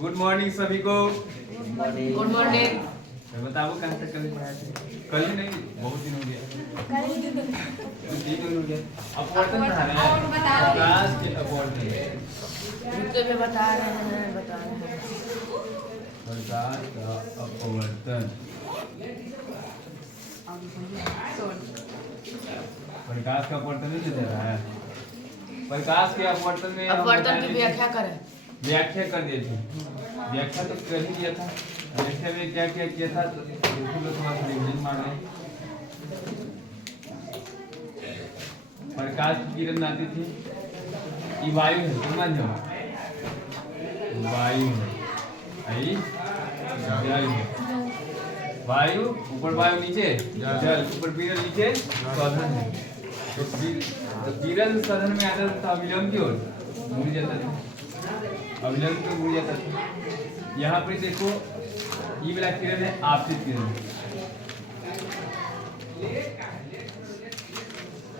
Good morning सभी को। Good morning. बताओ कहाँ तक कल पढ़ाए थे? कल ही नहीं, बहुत दिन हो गया। 3 दिन हो गया। अपवर्तन पढ़ा रहे हैं। प्रकाश के अपवर्तन। में बता रहे हैं प्रकाश का अपवर्तन। प्रकाश का अपवर्तन नहीं दे रहा है। प्रकाश के अपवर्तन में अपवर्तन की व्याख्या करें। व्याख्या कर दिए थे। व्याख्या तो कर ही दिया था। व्याख्या में क्या क्या किया था तो रिवीजन मार रहे। प्रकाश की किरण आती थी। ये वायु है, समझ जाओ। वायु है, जल है। वायु ऊपर, वायु नीचे, जल ऊपर, विरल नीचे, सधन है। तो विरल सधन में आता था अविलंब की ओर मुड़ जाता था। अविलंब की ओर मुड़ जाता था। यहाँ पर देखो ये वाला किरण है आपतित किरण।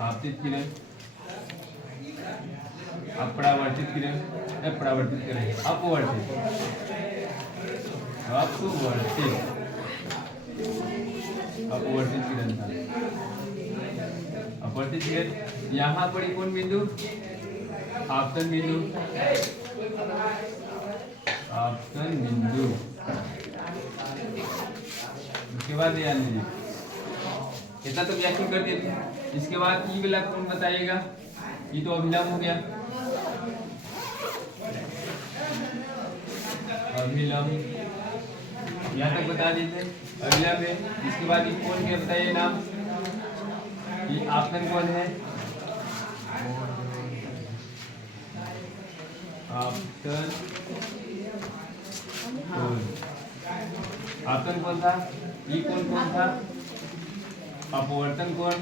आपतित किरण, अपरावर्तित किरण, अपरावर्तित किरण, अपवर्तित, अपवर्तित, अपवर्तित किरण था। अपवर्तित किरण यहाँ पर कौन बिंदु? आपतन बिंदु, आपतन बिंदु। उसके बाद ध्यान दीजिए, इतना तो व्याख्या कर दिए थे। इसके बाद ई वाला कौन बताइएगा? ये तो अभिलंब हो गया। अभिलंब यहाँ तक बता दिए थे, अभिलंब है। इसके बाद ये कौन है बताइए नाम? ये आपतन कौन है? आपतन कौन? आपतन कौन था? ये कौन था? अपवर्तन कौन?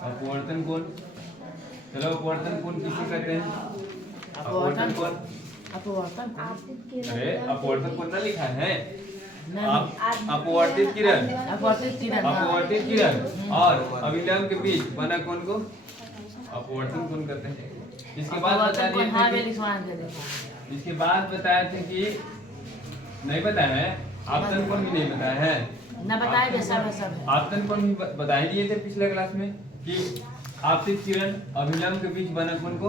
अपवर्तन कौन? चलो अपवर्तन कौन किसे कहते हैं? अपवर्तन कौन? अरे अपवर्तन कौन ना लिखा है? अपवर्तित किरण, अपवर्तित किरण और अविलंब के बीच बना कौन को अपवर्तन कौन कहते हैं? इसके बाद बता दिए थे, इसके बाद बताए थे कि नहीं बताया है। आपतन कौन भी नहीं बताया है ना बताए जैसा वैसा है। आपतन कौन भी बता ही दिए थे पिछले क्लास में कि आपतित किरण अभिलंब के बीच बना कौन को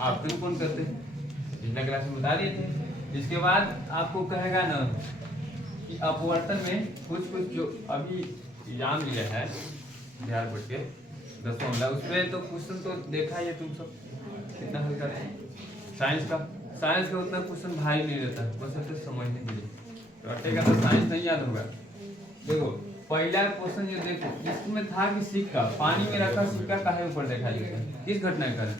आपतन कौन कहते हैं। पिछले क्लास में बता दिए थे। इसके बाद आपको कहेगा ना कि अपवर्तन में कुछ जो अभी एग्जाम लिया है बिहार बोर्ड के 10 मामला, उसमें तो क्वेश्चन तो देखा ही है तुम सब कितना हल करते हैं। साइंस का उतना क्वेश्चन भारी नहीं रहता, बस तो समझने के लिए तो अटेगा तो साइंस नहीं याद होगा। देखो पहला क्वेश्चन जो देखो इसमें था कि सिक्का पानी में रखा सिक्का काहे ऊपर देखा जाता है? किस घटना के कारण?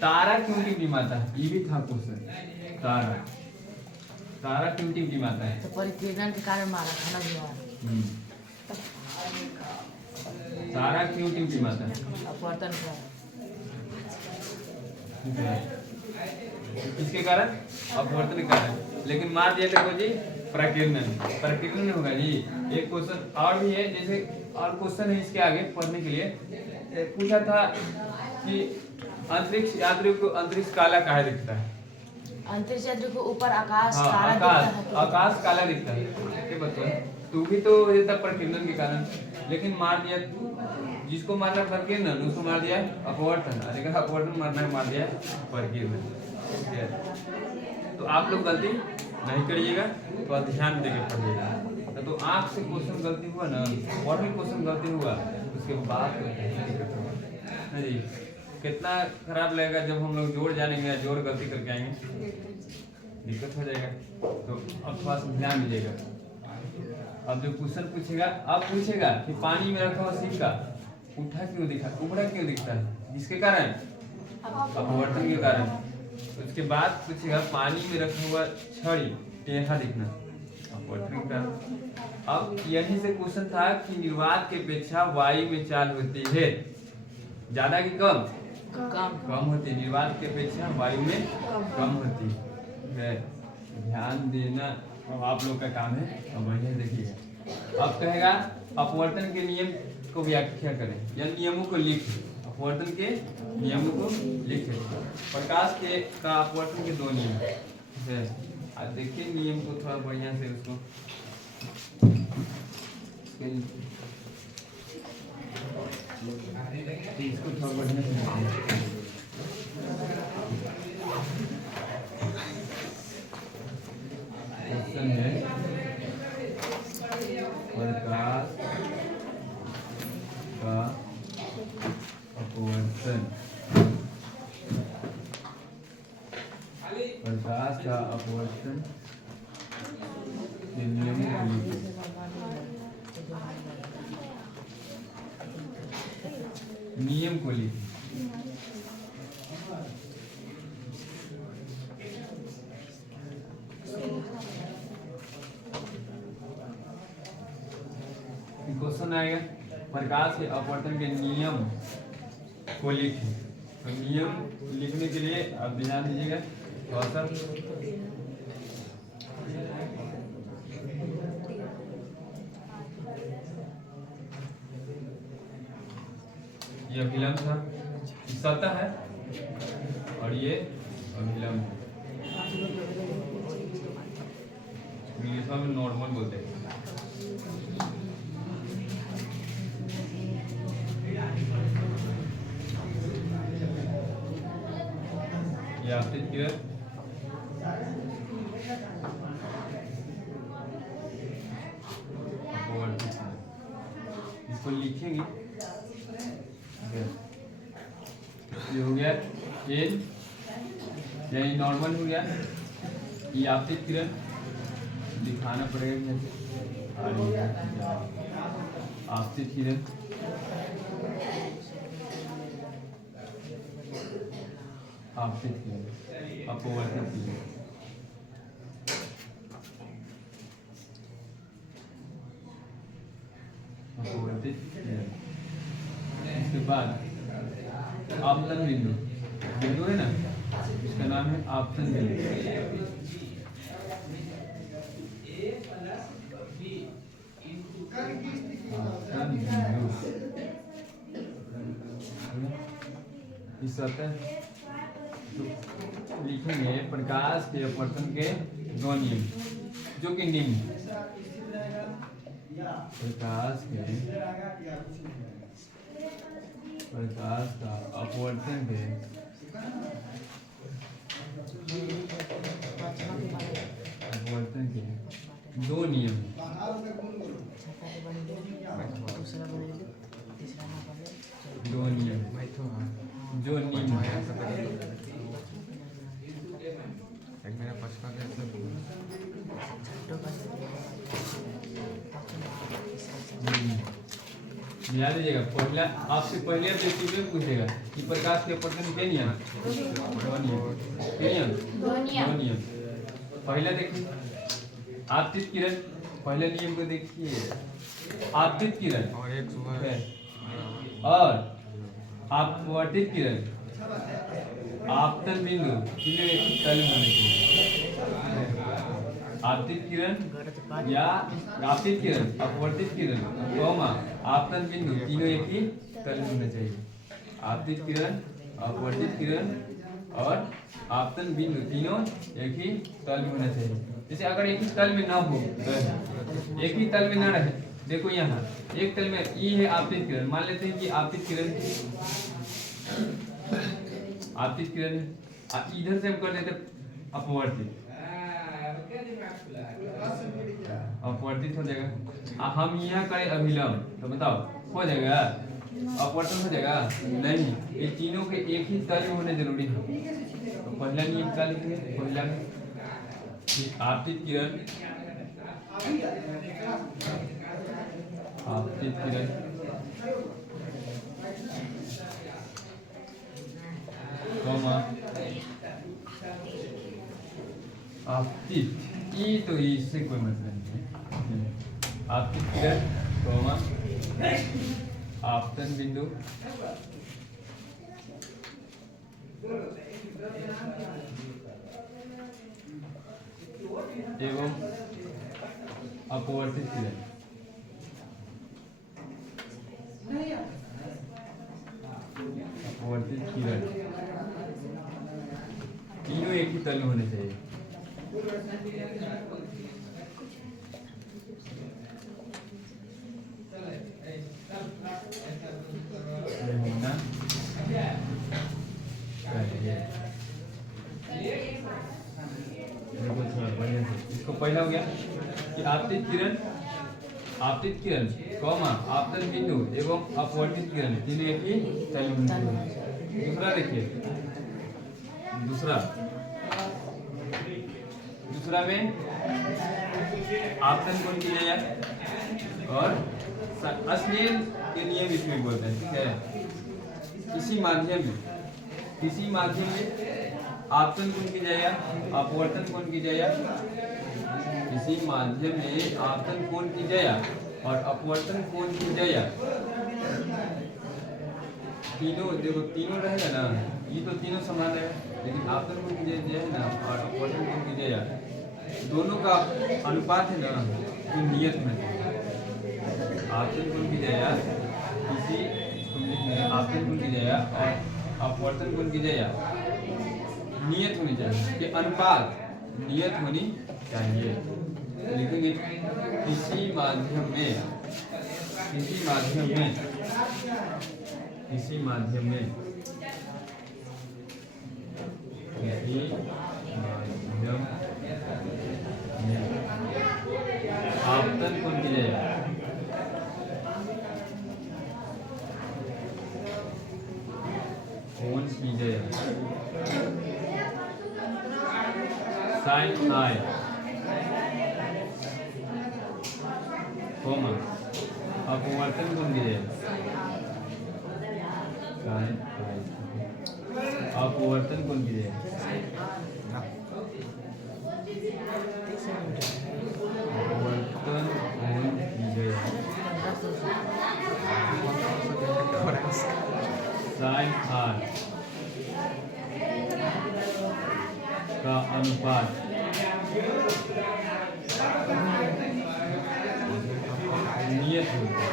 तारा क्यों टिमटिमाता है? ये भी था क्वेश्चन। तारा क्यों टिमटिमाता है? तो परिकिरण के कारण मारा था ना भगवान। तारा क्यों टिमटिमाता है? अपवर्तन का। किसके कारण? अपवर्तन के कारण। लेकिन मार दिया देखो जी प्रकीर्णन होगा जी। एक क्वेश्चन और भी है, जैसे और क्वेश्चन है इसके आगे पढ़ने के लिए। पूछा था कि अंतरिक्ष यात्री को अंतरिक्ष काला काहे दिखता है? अंतरिक्ष यात्री को ऊपर आकाश काला आकाश काला दिखता है। बताओ तू भी तो ये था प्रकीर्णन के कारण, लेकिन मार दिया जिसको मारना प्रकीर्णन उसको मार दिया अपवर्तन, लेकिन अपवर्तन मार दिया प्रकीर्णन। तो आप लोग गलती नहीं करिएगा, तो ध्यान देके पढ़िएगा। तो आंख से क्वेश्चन गलती हुआ ना और भी क्वेश्चन गलती हुआ उसके बाद जी कितना खराब लगेगा जब हम लोग जोड़ जानेंगे या जोड़ गलती करके आएंगे, दिक्कत हो जाएगा। तो अब थोड़ा सा ध्यान दीजिएगा। अब जो क्वेश्चन पूछेगा अब पूछेगा कि पानी में रखा हुआ सिक्का उबड़ा क्यों दिखता है? जिसके कारण अपवर्तन के कारण। उसके बाद पूछेगा पानी में रखा हुआ छड़ी टेढ़ा दिखना अपवर्तन के कारण। अब यही से क्वेश्चन था कि निर्वात की अपेक्षा वायु में चाल होती है ज्यादा कि कम होती है। निर्वात की अपेक्षा वायु में कम होती है। ध्यान देना अब आप लोग का काम है। अब वही देखिएगा। अब कहेगा अपवर्तन के नियम को व्याख्या करें या नियमों को लिखें। अपवर्तन के नियमों को लिखे। प्रकाश के का अपवर्तन के 2 नियम है। अब देखिए नियम को थोड़ा बढ़िया से उसको इसको थोड़ा बढ़िया से क्वेश्चन है प्रकाश का अपवर्तन। प्रकाश का अपवर्तन के नियम को लिखिए। नियम को लिखिए। क्वेश्चन आएगा प्रकाश के अपवर्तन के नियम को लिखें। तो नियम लिखने के लिए आप ध्यान दीजिएगा थोड़ा सा। ये अभिलंब था, सतह है और ये अभिलंब है। इंग्लिश में नॉर्मल बोलते हैं। ये आपसे क्लियर। इसको लिखेंगे। ये हो गया एल, यानी नॉर्मल हो गया। ये आपतित किरण दिखाना पड़ेगा। आपतित किरण आपतित किरण अपवर्तित किरण। अपवर्तित किरण। इसके बाद आपतन बिंदु, बिंदु है ना, इसका नाम है आपतन बिंदु। आपतन बिंदु इस सतह तो लिखेंगे प्रकाश के अपवर्तन के 2 नियम जो कि निम्न। प्रकाश का अपवर्तन के दो नियम। दो नियम जो नियम याद रखिएगा। पहला आपसे पहले व्यक्ति में पूछेगा कि प्रकाश के अपवर्तन के नियम। दो नियम। पहला देखिए आपतित किरण। पहले नियम को देखिए। आपतित किरण और एक और अपवर्तित किरण आपतन बिंदु तीनों एक ही तल में होने चाहिए। आपतित किरण या आपतित किरण, अपवर्तित किरण, आपतन बिंदु तीनों एक ही तल में होने चाहिए। आपतित किरण, अपवर्तित किरण और आपतन बिंदु तीनों एक ही तल में होना चाहिए। जैसे अगर एक ही तल में ना हो, एक ही तल में ना रहे, देखो यहाँ एक तल में ये है आपतित किरण। मान लेते हैं कि आपतित किरण इधर से हम कर देते अपवर्तित हो जाएगा। हम यहाँ करें अभिलंब तो बताओ हो जाएगा अपवर्तन हो जाएगा? नहीं, ये तीनों के एक ही तल में होने जरूरी है। तो पहला नियम क्या लिखेंगे? पहला आपतित किरण आपतित ई तो इससे कोई मतलब नहीं है। आपतित किरण आपतन बिंदु एवं अपवर्तित किरण। अपवर्तित किरण तीनों एक ही तल में होने चाहिए। होना चाहिए। इसको पहला हो गया कि आपतित किरण कौमा आपतन बिंदु एवं अपवर्तित किरण तीनों एक ही तल में होने चाहिए। दूसरा देखिए, दूसरा में आपतन कोण की जाए और अस्नेल के नियम इसमें बोलते हैं, ठीक है। किसी माध्यम में आपतन कोण की जाए अपवर्तन कोण की जाए, किसी माध्यम में आपतन कोण की जाए और अपवर्तन कोण की जाए तीनों, देखो तीनों रहेगा ना, ये तो तीनों समान है, लेकिन आपतन कोण की जाए है ना और अपवर्तन कोण की जाए दोनों का अनुपात है ना, तो नियत में आपतन कोण की जाए किसी आपतन कोण की जाए और अपवर्तन कोण की जाए नियत होनी चाहिए, कि अनुपात नियत होनी चाहिए। लिखेंगे किसी माध्यम में आपतन कोण की जाए कोण की जाए साइन आई कोमा अपवर्तन कोण की जाए साइन आई अपवर्तन कोण की जाए अपवर्तन कोण की जाए साइन आर का अनुपात नियत होता है।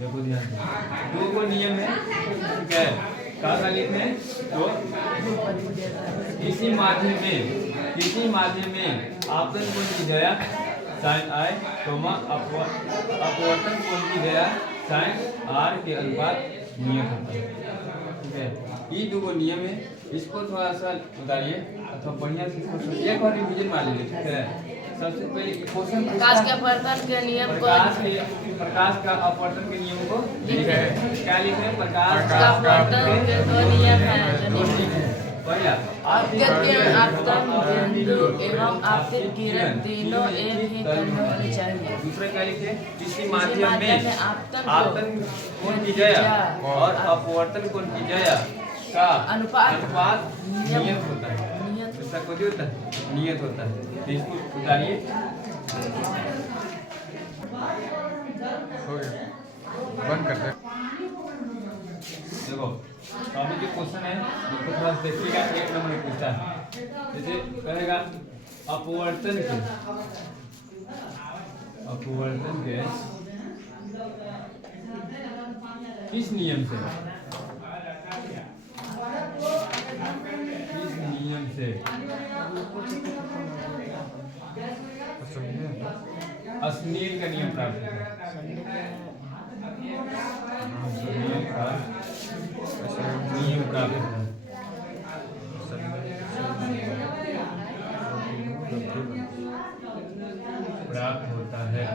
देखो ध्यान से, दो को नियम है, ठीक है, क्या लिखते हैं तो किसी माध्यम में आपतन कोण की जाए साइन आई कोमा अपवर्तन कोण की जाए साइन आर के अनुपात नियत होता है, ठीक है। ये दो नियम है, इसको थोड़ा सा बताइए अथवा बढ़िया से इसको एक बार रिवीजन मार लीजिए, ठीक है। सबसे पहले क्वेश्चन प्रकाश के अपवर्तन के नियम को प्रकाश का अपवर्तन के नियम को लिखे, क्या लिखे प्रकाश का अपवर्तन के दो नियम है। बढ़िया, आपतन बिंदु एवं आपतित किरण तीनों एक ही तल में होनी चाहिए। दूसरा क्या लिखे किसी माध्यम में आपतन कोण की जाए और अपवर्तन कोण की जाए का अनुपात नियत होता है। ऐसा कुछ होता है नियत होता है, तो इसको उतारिए। बंद कर दे। देखो अभी जो क्वेश्चन है उसको थोड़ा देखिएगा, एक नंबर में पूछता है, जैसे कहेगा अपवर्तन के किस नियम से अस्नेल का नियम प्राप्त होता है। अस्नेल का नियम प्राप्त होता है। प्राप्त होता है।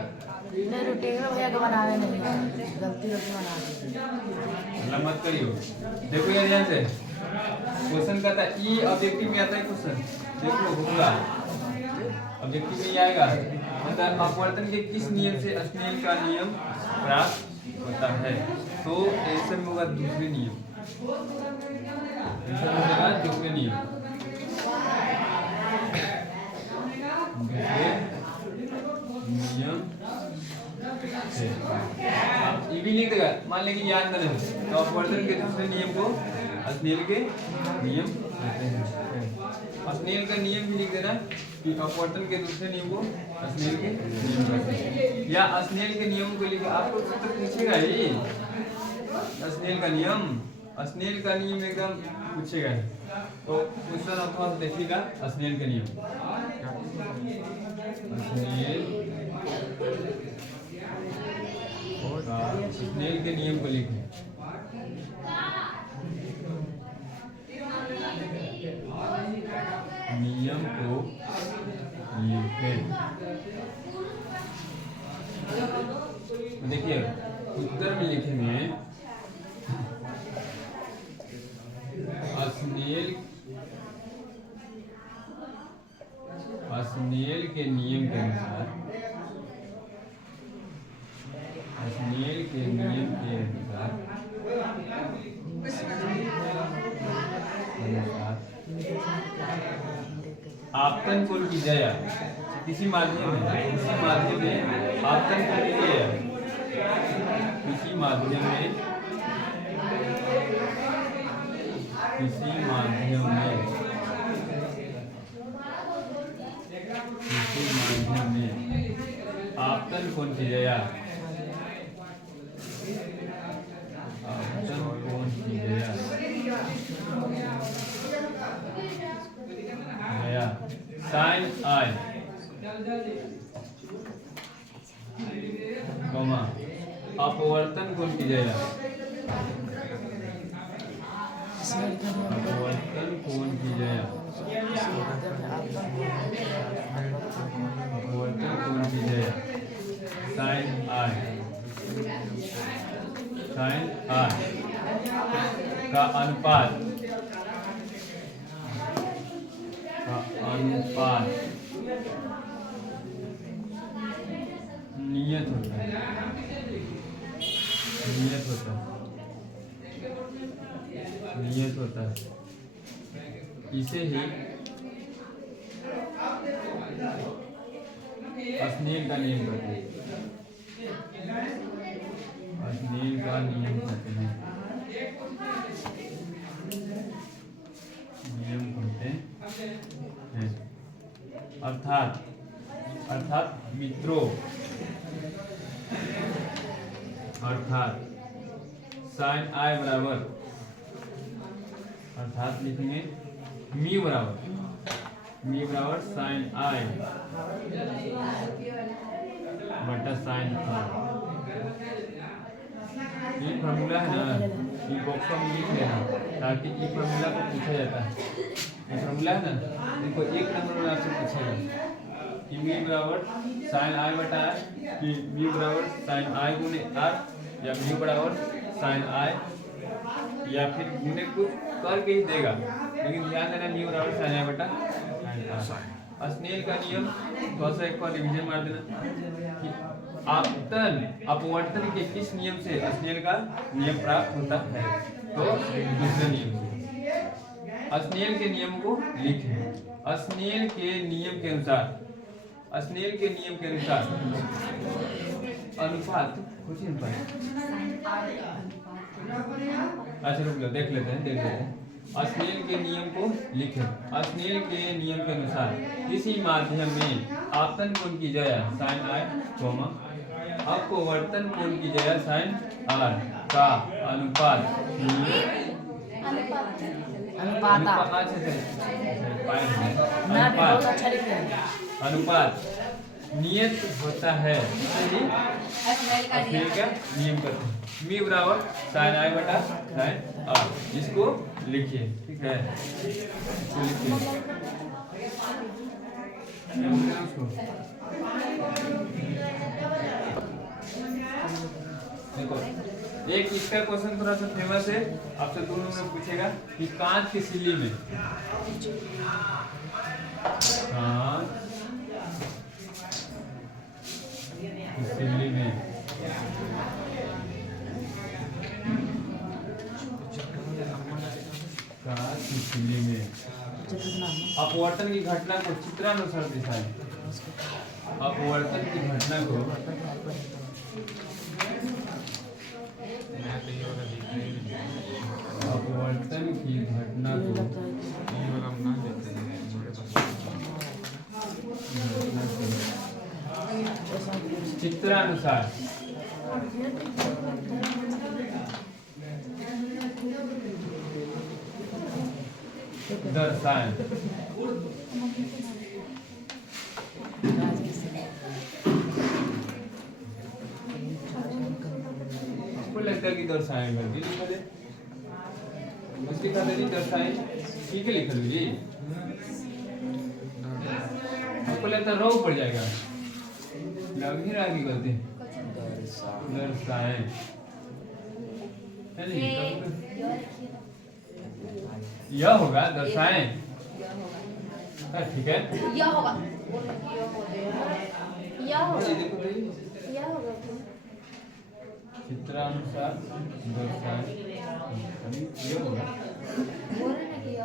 नहीं रूटीन में भैया का बनावे नहीं है, गलती बना दी। मत करियो, देखो यार ध्यान से क्वेश्चन का था ई ऑब्जेक्टिव में आता है क्वेश्चन, देखो होगा ऑब्जेक्टिव में आएगा, मतलब अपवर्तन के किस नियम से अस्नेल का नियम प्राप्त होता है, तो आंसर में होगा दूसरे नियम, दूसरे नियम से ये भी लिख देगा। मान लेंगे याद न रहे तो अपवर्तन के दूसरे नियम को अस्नेल के नियम कहते हैं। अस्नेल का नियम भी लिख देना। कि अपवर्तन के दूसरे नियम को स्नेल के नियम कहते हैं, या स्नेल के नियम को लिखे आपको तो पूछेगा ही स्नेल का नियम एकदम पूछेगा ही। तो क्वेश्चन आप थोड़ा देखिएगा स्नेल के नियम, स्नेल के नियम को लिखें। नियम को लिखें। देखिए उत्तर में लिखेंगे स्नेल के नियम के अनुसार आपतन कोण की जया किसी माध्यम में आपतन कोण की जया किसी माध्यम में आपतन कोण की जया साइन आई अपवर्तन कोण की जया साइन आई का अनुपात नियत होता है। इसे ही स्नेल का नियम कहते हैं। अर्थात मित्रों साइन आई बराबर लिखेंगे मी बराबर साइन आई बटा साइन आई। ये फॉर्मूला है ना, ये बॉक्स में लिख लेना ताकि ये फॉर्मूला को पूछा जाता है। ये फॉर्मूला है ना, इनको एक नंबर में आपसे पूछेगा कि मी बराबर साइन आई बटा आर, कि मी बराबर साइन आई गुने आर, या मी बराबर साइन आई, या फिर गुने कुछ करके ही देगा। लेकिन ध्यान देना मी बराबर साइन आई बटा साइन आर। स्नेल का नियम थोड़ा सा एक बार रिवीजन मार देना कि अपवर्तन के किस नियम से स्नेल का नियम प्राप्त होता है, तो दूसरे नियम से। स्नेल के नियम को लिखें। स्नेल के नियम के अनुसार अनुपात कुछ नहीं पाए। अच्छा रुक लो, देख लेते हैं। स्नेल के नियम को लिखें। स्नेल के नियम के अनुसार किसी माध्यम में आपतन कोण की जया साइन आई, अपवर्तन कोण की जया साइन आर का अनुपात नियत होता है। स्नेल का नियम करते हैं। मी बराबर साइन आई बटा साइन आर, इसको लिखिए। ठीक है, इसको लिखिए। देखो एक इसका क्वेश्चन थोड़ा सा फेमस है, आपसे 2 नंबर में पूछेगा कि कांच की सिल्ली में अपवर्तन की घटना को चित्रानुसार दिखाएं। अपवर्तन की घटना को चित्रानुसार दर्शाएं। इसको लगता है कि दर्शाएं गलती लिखा दे, उसकी खाते नहीं दर्शाएं ठीक है लिख लीजिए। आपको लगता है रो पड़ जाएगा, लग नहीं रहा की गलती दर्शाएं है नहीं, यह होगा दर्शाएं। ठीक है यह होगा ये देखो भाई, चित्रानुसार दर्शाएं ये होगा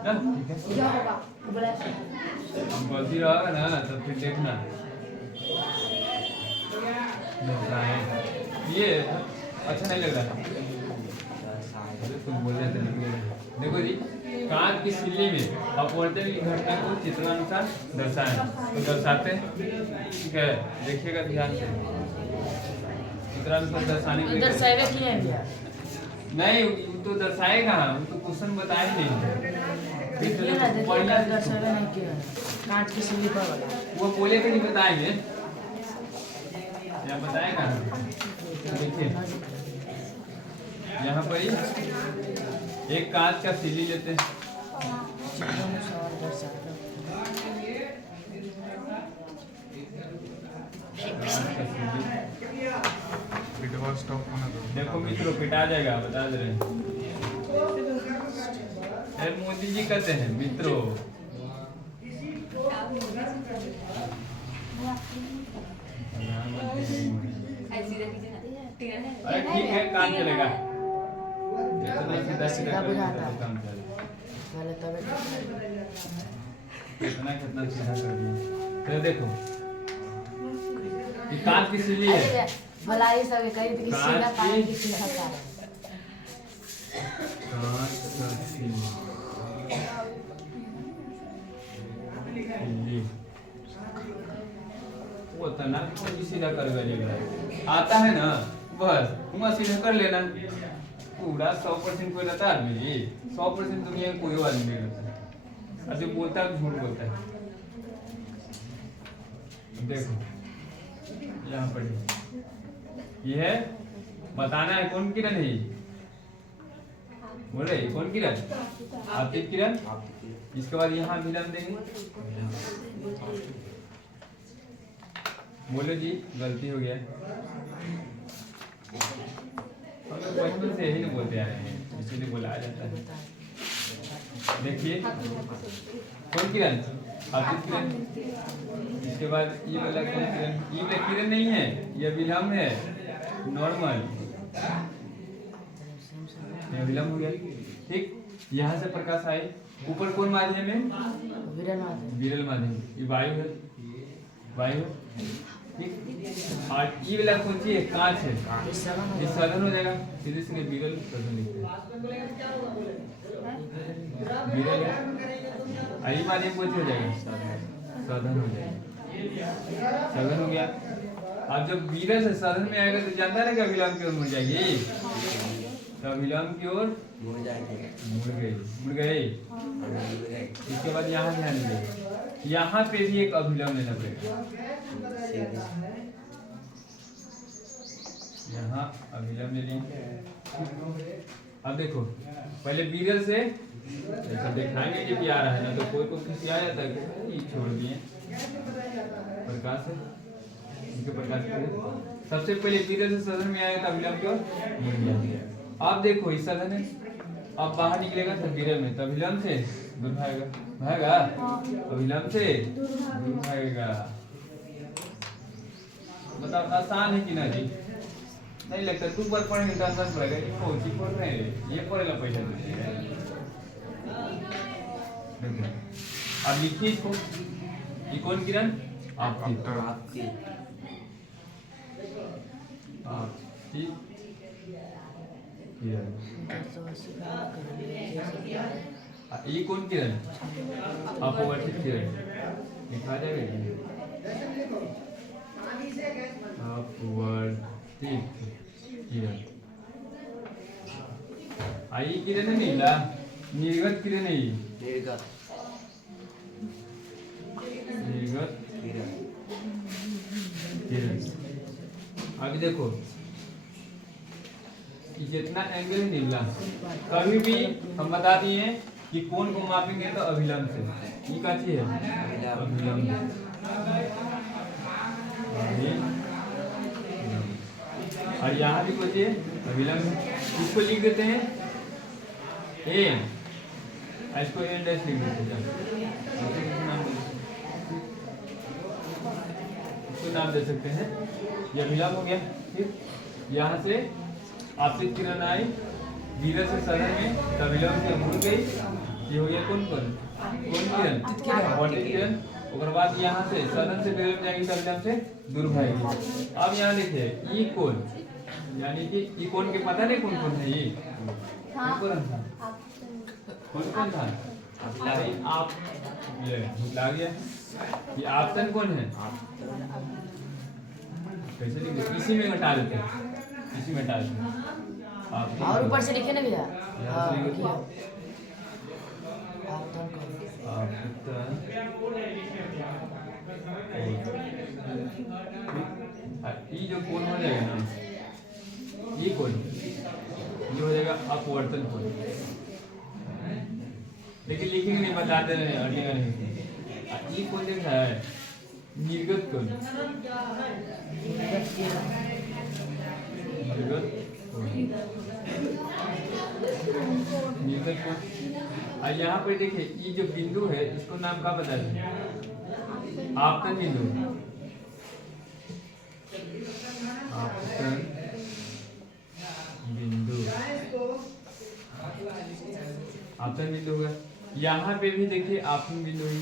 ना, ठीक है। यह होगा बोला हम गलती रहेगा ना तो फिर देखना दर्शाएं, ये अच्छा नहीं लग रहा। तुम बोल रहे थे देखो जी, कांच की सिल्ली में अपवर्तन की घटना को चित्रानुसार दर्शाएं, तो दर्शाते हैं, ठीक है। देखिएगा ध्यान से, चित्रानुसार दर्शाने के लिए दर्शाएगा क्या है भैया? नहीं, वो तो दर्शाएगा, वो तो क्वेश्चन बताया ही नहीं। देखिए ना, देखिए दर्शाएगा नहीं क्या है, कांच की सिल्ली पर वाला वो बोले तो नहीं बताएंगे, या बताएगा। देखिए यहाँ पर ही एक कांच का सिल्ली लेते हैं, चित्रानुसार दर्शाएगा। वीडियो स्टॉप होना दो। देखो मित्रों पिटा जाएगा, बता दे रहे हैं। अरे मोदी जी कहते हैं मित्रों, अरे ठीक है काम चलेगा, सीधा बुझाता है। काम चलेगा, पहले तब कितना कितना सीधा कर दिया। तो देखो ये कांच की सिल्ली है, भला ये सब कहीं भी सीधा पानी की सीधा का कांच का सिल्ली वो तना को सीधा कर लेगा, आता है ना बस तुम सीधा कर लेना। पूरा 100% कोई रहता है आदमी जी, 100% दुनिया में कोई आदमी नहीं रहता, और जो बोलता है झूठ बोलता है। देखो यहाँ पर ये है, बताना है कौन किरण है, बोल रहे कौन किरण, आपतित किरण। इसके बाद यहाँ विलंब देंगे, बोलो जी गलती हो गया, हम लोग बचपन से यही नहीं बोलते आ रहे हैं, इसीलिए बुलाया जाता है। देखिए कौन किरण, आपतित किरण। इसके बाद ये वाला कौन किरण, ये वाला किरण नहीं है, ये विलंब है, नॉर्मल, ये विलंब हो गया, ठीक। यहाँ से प्रकाश आए, ऊपर कौन माध्यम है, विरल माध्यम, ये वायु है, वायु, ठीक। और ये वाला कौन सी है, कांच है, ये साधन हो जाएगा, सीधे सीधे विरल साधन लिखते हैं, विरल है। आई माध्यम कौन सी हो जाएगा, साधन हो जाएगा, साधन हो गया। अब जब विरल से साधन में आएगा तो जानता है क्या विलंब की ओर मुड़ जाएगी, तो विलंब की ओर मुड़ गए। इसके बाद यहाँ ध्यान दीजिए, यहाँ पे भी एक अभिलंब लेना पड़ेगा, यहाँ अभिलंब ले लेंगे। अब देखो पहले विरल से ऐसा दिखाएंगे कि क्या आ रहा है ना, तो कोई को किसी आ जाता है कि छोड़ दिए प्रकाश है, इनके प्रकाश के सबसे पहले विरल से सदन में आया था अभिलंब की ओर मुड़ गया। अब देखो इस सदन है, अब बाहर निकलेगा तो विरल में, तो अभिलंब से दूर भागेगा, अभिलंब से दूर भागेगा। मतलब आसान है कि ना जी, नहीं लगता तू पर पढ़ने का आसान पड़ेगा, ये कौन सी पढ़ रहे हैं, ये पढ़ेगा पैसा देते। अब लिखिए इसको, ये कौन किरण, आपकी ये कौन किरण, अपवर्तित किरण, लिखा जाएगा। अपवर्तित किरण। आई किरण है नीला, निर्गत किरण है ये। निर्गत किरण। अभी देखो कि जितना एंगल है नीला, कभी भी हम बता दिए कि कोण को मापेंगे तो अभिलंब से। ये क्या चीज है? अभिलंब। और यहाँ भी कुछ है अभिलंब, इसको लिख देते हैं ए, इसको ए डैश लिख देते हैं। इसको नाम दे सकते हैं, ये अभिलंब हो गया। ठीक, यहाँ से आपतित किरण आई, वीरज से सदन में अभिलंब से मुड़ गई, ये हो गया कौन कौन किरण? अपवर्तित किरण। उसके बाद यहाँ से सदन से विरल जाएगी, अभिलंब से दूर भागेगी। अब यहाँ देखिए ई कोण, यानी कि ई कोण के पता नहीं कौन कौन है ये? कौन था? कौन था? अरे आप ये भुला गया, ये आपतन कौन है? कैसे लिखेंगे? इसी में हटा देते हैं, इसी में हटा देते हैं। और ऊपर से लिखे ना भैया। यहाँ से लिखो ये जो कोण हो जाएगा ना, ये कोण, ये हो जाएगा अपवर्तन कोण। लेकिन लिखेंगे नहीं, बता दे रहे हैं, हटेगा नहीं। ये कोण देखा है निर्गत कोण। निर्गत कोण। और यहाँ पर देखिए ये जो बिंदु है इसको नाम क्या बता दें? आपतन बिंदु। आपतन बिंदु, आपतन बिंदु होगा। यहाँ पे भी देखिए आपतन बिंदु है,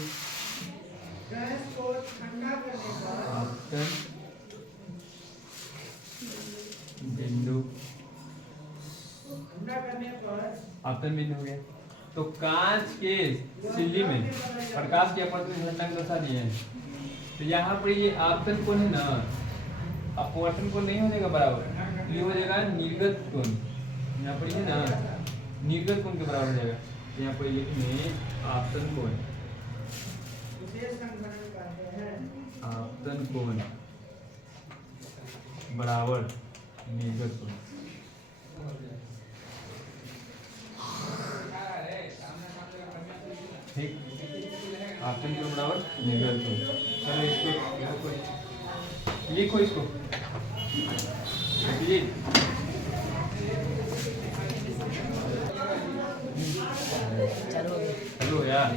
आपतन बिंदु, आपतन बिंदु हो गया। तो कांच के सिल्ली में प्रकाश की अपवर्तन घटना की दशा दी है, तो यहाँ पर ये आपतन कोण है ना, अपवर्तन कोण नहीं हो जाएगा बराबर, ये हो जाएगा निर्गत कोण। यहाँ पर ये ना निर्गत कोण के बराबर हो जाएगा, यहाँ पर लिखेंगे आपतन कोण, आपतन कोण बराबर निर्गत कोण। ठीक, आपतन कोण बराबर निर्गत कोण। चलो इसको लिखो, इसको लिख। चलो यार,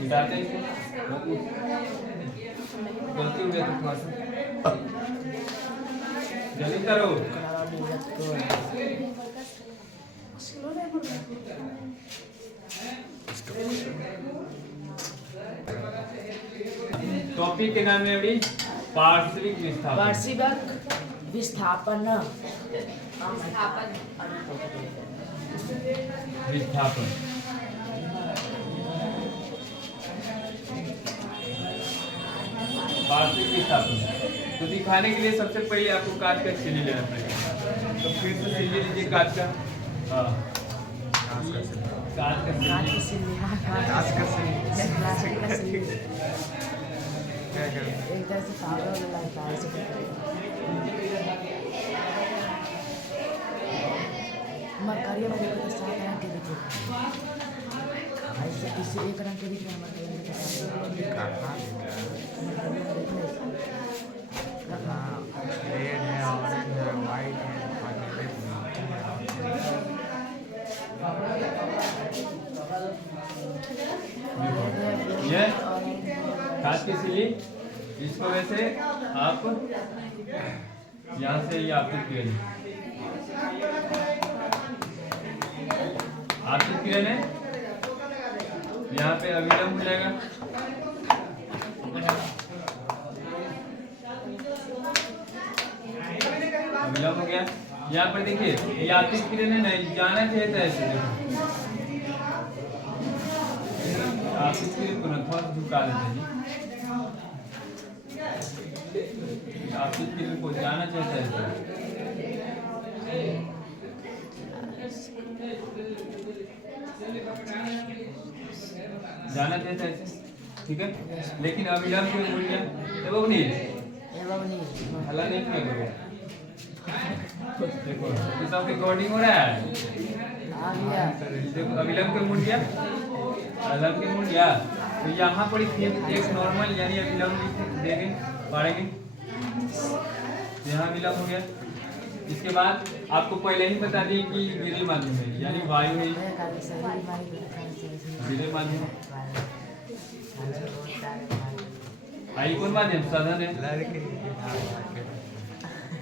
मिटाते हैं इसको। गलती हो गया तो थोड़ा सा जल्दी करो। टॉपिक के नाम है अभी पार्श्विक विस्थापन। पार्श्विक विस्थापन। विस्थापन पार्श्विक विस्थापन तो दिखाने के लिए सबसे पहले आपको कांच का सिल्ली लेना पड़ेगा। तो फिर से सिल्ली लीजिए कांच का। हाँ, कांच का सिल्ली। एकदम से पावर लगता है। मरकरी वाले को तो 7 रंग के दिखे, ऐसे इसे 1 रंग के दिखे। रेड है, ऑरेंज है, वाइट है, ये कांच की सिल्ली, इसको वैसे आप यहाँ से ये आपतित किरण, आपतित किरण है, यहाँ पे अभिलंब हो जाएगा। अभिलंब हो गया। यहाँ पर देखिए ये आपतित किरण है, नहीं जाना चाहिए था ऐसे। देखो आपतित किरण को थोड़ा झुका देते हैं। आपतित किरण को जाना चाहता है जाना चाहता है, ठीक है। लेकिन अविलंब की मूल्य एवं नहीं हला नहीं क्या करोगे, देखो ये सब रिकॉर्डिंग हो रहा है। देखो अविलंब के मूल्य अविलंब के मूल्य तो यहाँ पर एक नॉर्मल यानी अविलंब देंगे पढ़ेंगे, यहाँ अविलंब हो गया। इसके बाद आपको पहले ही बता दिए कि विरल माध्यम है यानी वायु है, विरल माध्यम आई कौन माध्यम साधन है,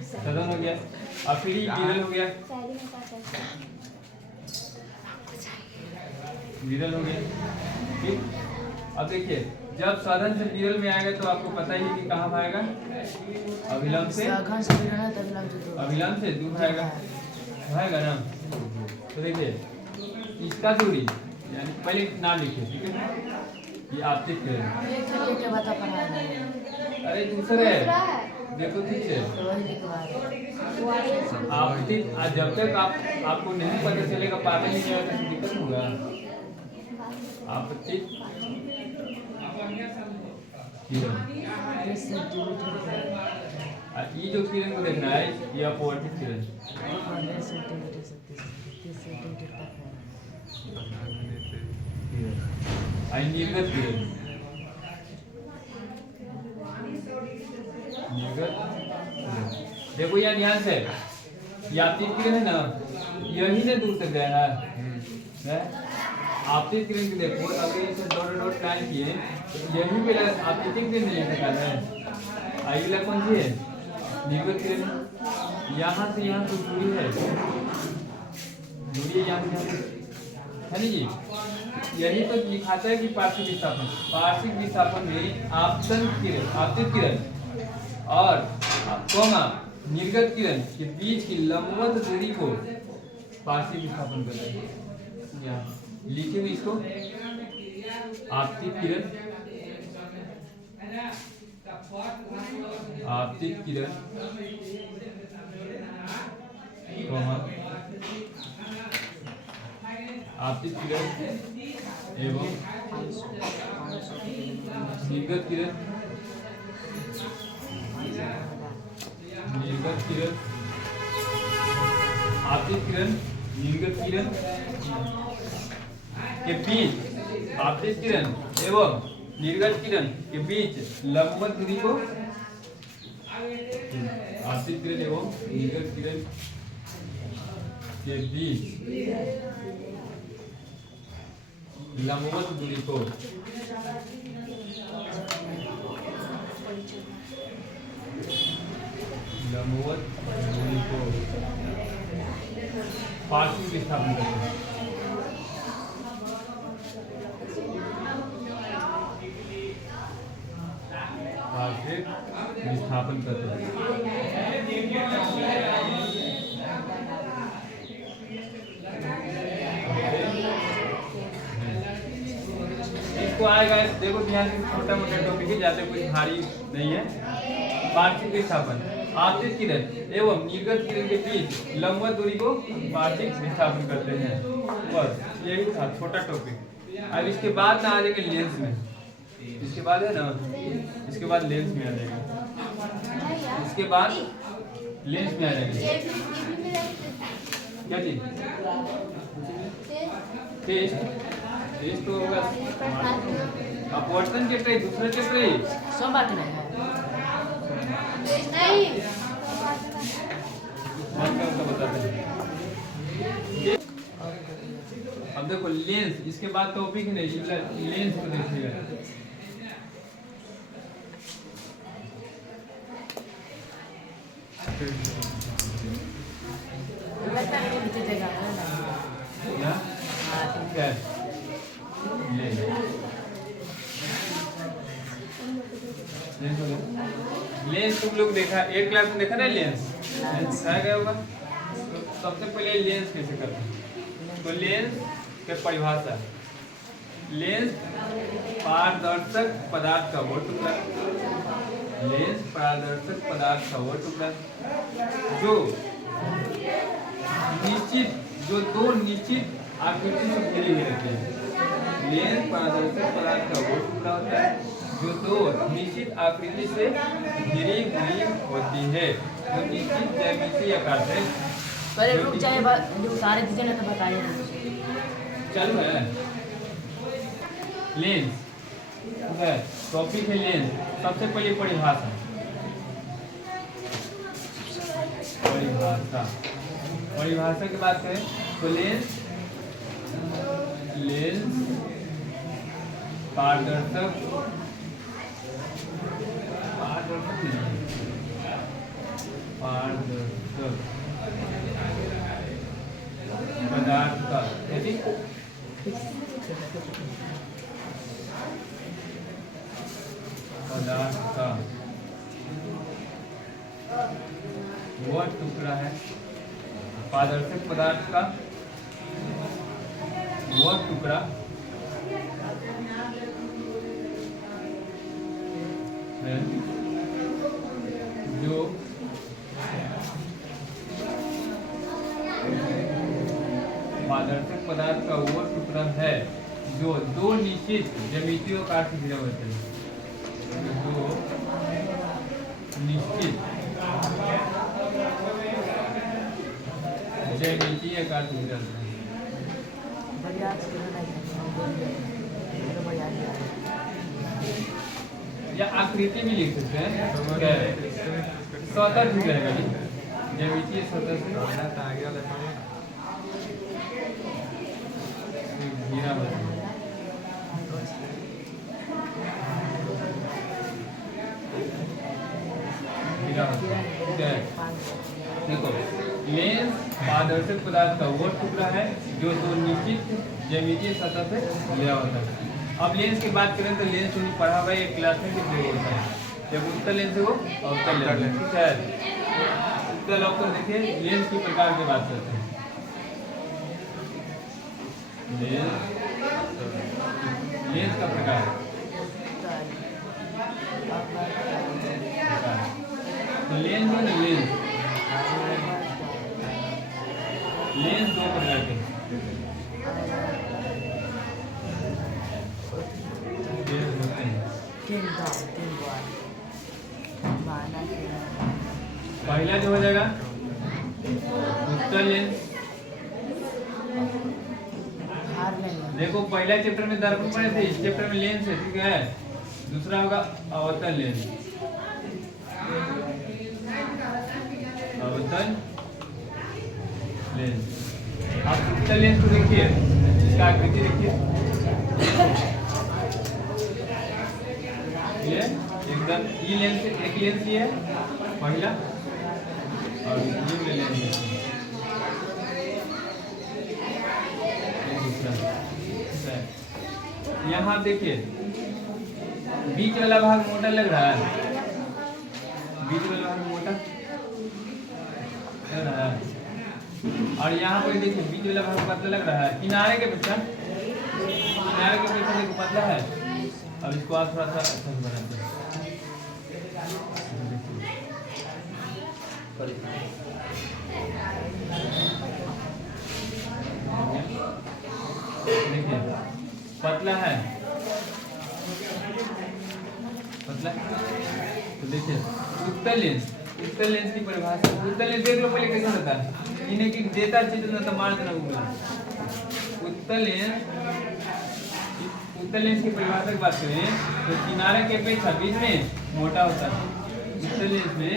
साधन हो गया। और फिर ये विरल हो गया, विरल हो गया, ठीक। अब देखिए जब साधन से विरल में आएगा तो आपको पता ही है कि कहाँ आएगा, अविलंब से अविलंब से दूर आएगा ना। तो देखिए इसका दूरी यानी पहले नाम लिखिए, ठीक है। ये आपतित किरण, अरे दूसरे देखो ठीक है। आपतित जब तक आपको नहीं पता चलेगा पागल नहीं जाएगा तो दिक्कत होगा। आपतित किरण ये जो किरण को देखना है ये अपवर्तित किरण, निर्गत किरण, निर्गत देखो यार ध्यान से ये आपतित किरण है ना, यही ना दूर तक गया है। आपतित किरण की देखो अगर इसे डॉट डॉट लाइन किए तो यही पे आपतित किरण नहीं निकाल है। अगला कौन सी है, निर्गत किरण। यहाँ से यहाँ तो दूरी है, दूरी यहाँ से है नहीं जी। यही तो दिखाता है कि पार्श्विक विस्थापन, पार्श्विक विस्थापन में आपतन किरण आपतित किरण और निर्गत किरण के बीच की लंबवत दूरी को पार्श्विक विस्थापन कहते हैं। लिखिए इसको आपतित किरण, आपतित किरण आपतित किरण एवं निर्गत किरण, निर्गत किरण आपतित किरण निर्गत किरण के बीच, आपतित किरण एवं निर्गत किरण के बीच लंबवत दूरी को आपतित किरण एवं निर्गत किरण के बीच लंबवत दूरी को लंबवत दूरी को पार्श्विक विस्थापन करते हैं। पार्श्विक विस्थापन करते हैं। इसको आएगा देखो ध्यान से, छोटा मोटा टॉपिक है, ज्यादा कोई भारी नहीं है। पार्श्विक विस्थापन आपतित किरण एवं निर्गत किरण के बीच लंबवत दूरी को पार्श्विक विस्थापन करते हैं। बस यही था छोटा टॉपिक। अब इसके बाद ना आ जाएंगे लेंस में, इसके बाद है ना, इसके बाद लेंस में आ जाएगा, इसके बाद लेंस में आ जाएंगे। क्या चीज टेस्ट टेस्ट तो होगा अपवर्तन चैप्टर है, दूसरा चैप्टर है सब बात नहीं है। बताते हैं। अब देखो लेंस, इसके बाद टॉपिक नहीं, लेंस को देखिएगा। क्या लेंस तुम लोग देखा, एक क्लास में देखा ना लेंस, लेंस आ गया होगा। तो सबसे पहले लेंस कैसे करते हैं, तो लेंस के परिभाषा, लेंस पारदर्शक पदार्थ का वो टुकड़ा लेंस पारदर्शक पदार्थ का वो टुकड़ा जो दो निश्चित आकृति से घिरी हुई रहती है। लेंस पारदर्शक पदार्थ का वो टुकड़ा होता है जो दो निश्चित आकृति से घिरी हुई होती है, जो निश्चित ज्यामितीय आकार से। पर रुक जाए, जो सारे चीजें ना तो बताइए। चालू है। लेंस है, टॉपिक है लेंस। सबसे पहले परिभाषा की बात करें तो लेंस पारदर्शक पदार्थ का वह टुकड़ा है। पारदर्शक पदार्थ का वह टुकड़ा है जो पारदर्शक पदार्थ का वो टुकड़ा है जो दो निश्चित ज्यामितीय आकार से घिरा होता है। दो निश्चित ज्यामितीय आकार से घिरा होता है। या आकृति भी लिख सकते हैं। स्वतः भी रहेगा ज्यामितीय स्वतः से घिरा होता है। देखो, लेंस पारदर्शक पदार्थ का वो टुकड़ा है जो दो निश्चित ज्यामितीय सतह से घिरा होता है। अब लेंस की बात करें तो लेंस पढ़ा हुआ एक क्लास में कितने होता है। जब उत्तल लेंस हो अवतल लेंस, ठीक है। उत्तल अवतल देखिए लेंस की प्रकार की बात करते हैं। लेंस का प्रकार तो लेंस है ना, लेंस दो प्रकार के पहला जो हो जाएगा उत्तल लेंस। देखो पहला चैप्टर में दर्पण पढ़े थे, इस चैप्टर में लेंस है, ठीक है। दूसरा होगा अवतल लेंस। अवतल लेंस। आप उत्तल लेंस को देखिए, इसका आकृति देखिए, ये एकदम ये लेंस, एक लेंस ये है पहला, और ये लेंस दूसरा। यहाँ देखिए बीच वाला भाग मोटा लग रहा है, बीच वाला भाग मोटा लग रहा है, और यहाँ पर देखिए बीच वाला भाग पतला लग रहा है। किनारे के पेक्षा देखो पतला है। अब इसको आप थोड़ा सा अच्छा बनाते हैं। देखिए पतला है, पतला। तो देखिए उत्तल लेंस की परिभाषा, उत्तल लेंस देख लो पहले कैसे होता है। इन्हें की देता चित्र न तो मार देना होगा। उत्तल लेंस की परिभाषा की बात करें तो किनारे के अपेक्षा बीच में मोटा होता है। उत्तल लेंस में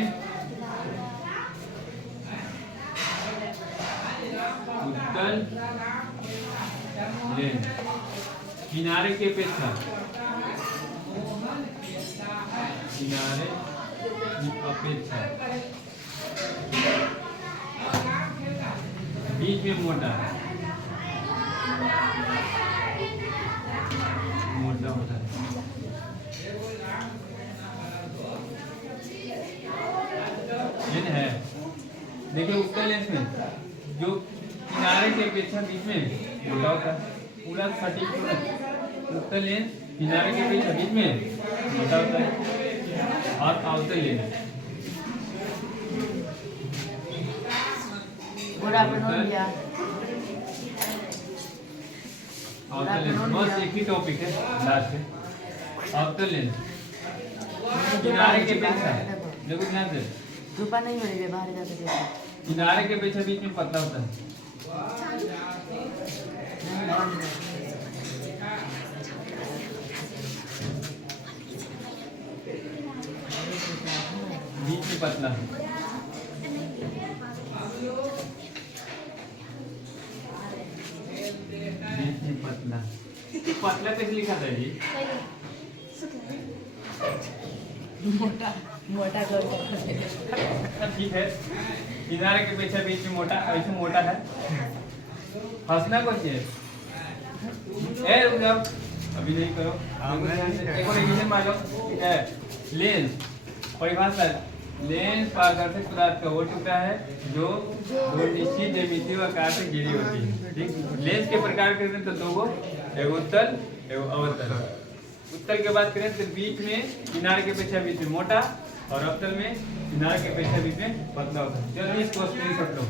उत्तल लेंस किनारे की अपेक्षा बीच में मोटा होता है। ये है देखिए उत्तल लेंस में जो किनारे की अपेक्षा बीच में मोटा होता है, पूरा सटीक उत्तल लेंस किनारे के बीच में मोटा होता है। और अवतल लेंस Good afternoon, yeah. अवतल लेंस बस एक ही टॉपिक है लास्ट है अवतल लेंस किनारे के पेक्षा देखो ध्यान से रुपा नहीं मिलेगी बाहर जाके देखो। किनारे के पेक्षा बीच में पतला होता है बीच में पतला बीच में पतला पतला कैसे लिखा था जी मोटा मोटा कर ठीक है किनारे के पेक्षा बीच में मोटा ऐसे मोटा है हंसना कुछ है ए रुक जाओ अभी नहीं करो एक और रिवीजन मार लो है लेंस परिभाषा लेंस पारदर्शक पदार्थ का वो टुकड़ा है जो दो निश्चित ज्यामितीय आकार से घिरी होती है ठीक लेंस के प्रकार करें तो दो एगो उत्तल एगो अवतल उत्तल के बात करें तो बीच में किनारे के पेक्षा बीच में मोटा और अवतल में किनारे के पेक्षा बीच में पतला होता है जल्दी इसको स्क्रीनशॉट लो